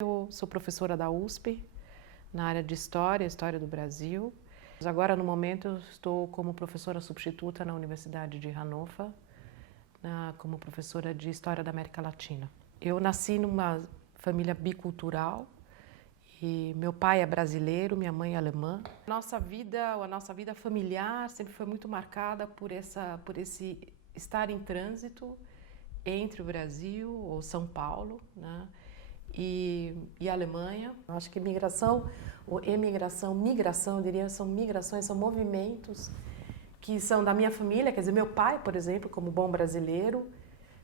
Eu sou professora da USP, na área de História do Brasil. Agora, no momento, eu estou como professora substituta na Universidade de Hannover, como professora de História da América Latina. Eu nasci numa família bicultural e meu pai é brasileiro, minha mãe é alemã. A nossa vida familiar sempre foi muito marcada por esse estar em trânsito entre o Brasil ou São Paulo, né? E a Alemanha. Eu acho que migração, ou emigração, migração, eu diria, são migrações, são movimentos que são da minha família. Quer dizer, meu pai, por exemplo, como bom brasileiro,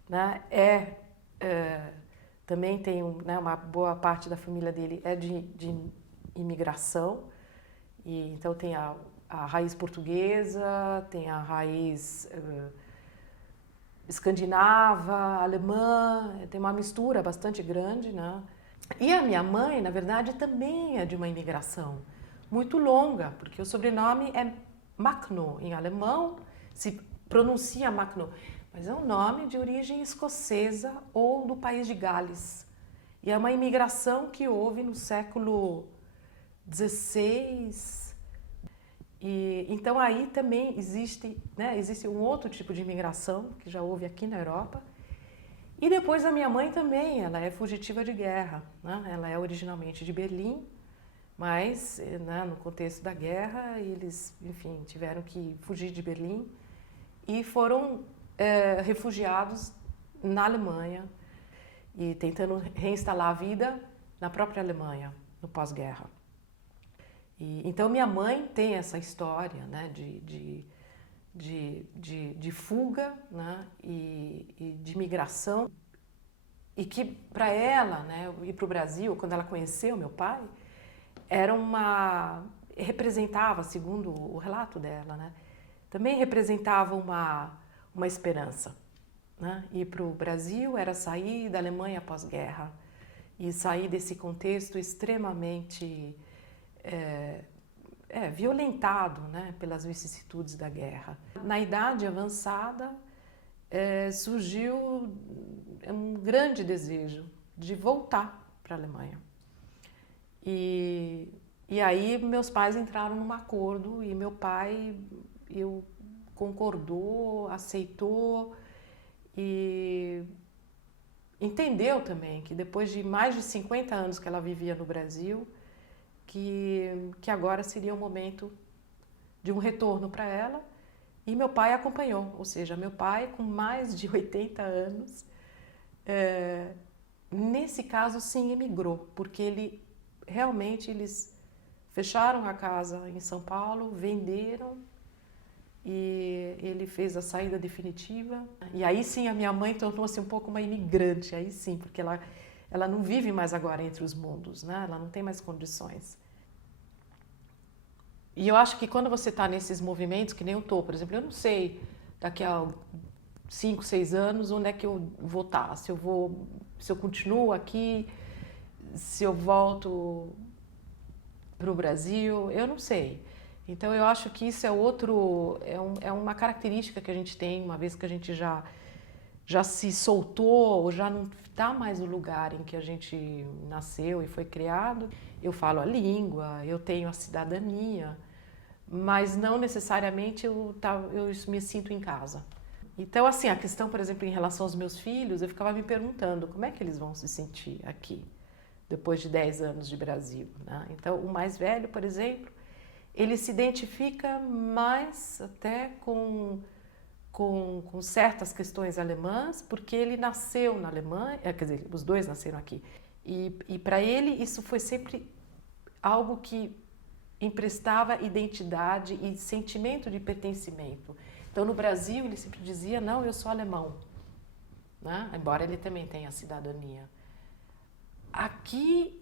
né, também tem né, uma boa parte da família dele é de imigração, e então tem a raiz portuguesa, tem a raiz escandinava, alemã, tem uma mistura bastante grande, né? E a minha mãe, na verdade, também é de uma imigração muito longa, porque o sobrenome é Mackno, em alemão se pronuncia Mackno, mas é um nome de origem escocesa ou do país de Gales. E é uma imigração que houve no século XVI. E, então aí também existe um outro tipo de imigração que já houve aqui na Europa. E depois a minha mãe também, ela é fugitiva de guerra, né? Ela é originalmente de Berlim, mas né, no contexto da guerra eles, enfim, tiveram que fugir de Berlim e foram refugiados na Alemanha e tentando reinstalar a vida na própria Alemanha, no pós-guerra. Então minha mãe tem essa história, né, de fuga, né, e de migração, e que para ela, né, ir para o Brasil, quando ela conheceu meu pai, representava, segundo o relato dela, né, também representava uma esperança, né? Ir para o Brasil era sair da Alemanha pós-guerra e sair desse contexto extremamente violentado, né, pelas vicissitudes da guerra. Na idade avançada surgiu um grande desejo de voltar para a Alemanha. E aí meus pais entraram num acordo e meu pai concordou, aceitou e entendeu também que depois de mais de 50 anos que ela vivia no Brasil, que agora seria o momento de um retorno para ela, e meu pai acompanhou, ou seja, meu pai com mais de 80 anos, nesse caso sim emigrou, porque eles fecharam a casa em São Paulo, venderam e ele fez a saída definitiva. E aí sim a minha mãe tornou-se um pouco uma imigrante, aí sim, porque ela não vive mais agora entre os mundos, né? Ela não tem mais condições. E eu acho que quando você está nesses movimentos, que nem eu estou, por exemplo, eu não sei daqui a 5, 6 anos onde é que eu vou estar, se eu continuo aqui, se eu volto para o Brasil, eu não sei. Então eu acho que isso é uma característica que a gente tem, uma vez que a gente já se soltou, ou já não está mais no lugar em que a gente nasceu e foi criado. Eu falo a língua, eu tenho a cidadania, mas não necessariamente eu me sinto em casa. Então, assim, a questão, por exemplo, em relação aos meus filhos, eu ficava me perguntando como é que eles vão se sentir aqui, depois de 10 anos de Brasil, né? Então, o mais velho, por exemplo, ele se identifica mais até com certas questões alemãs, porque ele nasceu na Alemanha, quer dizer, os dois nasceram aqui. E para ele isso foi sempre algo que emprestava identidade e sentimento de pertencimento. Então no Brasil ele sempre dizia, não, eu sou alemão, né? Embora ele também tenha cidadania. Aqui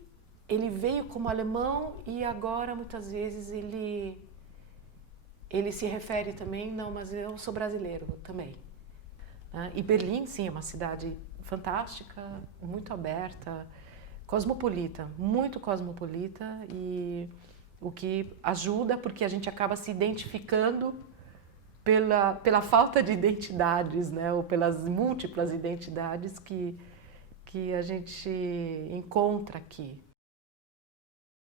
ele veio como alemão e agora muitas vezes ele se refere também, não, mas eu sou brasileiro também. E Berlim, sim, é uma cidade fantástica, muito aberta, cosmopolita, muito cosmopolita, e o que ajuda porque a gente acaba se identificando pela falta de identidades, né, ou pelas múltiplas identidades que que a gente encontra aqui.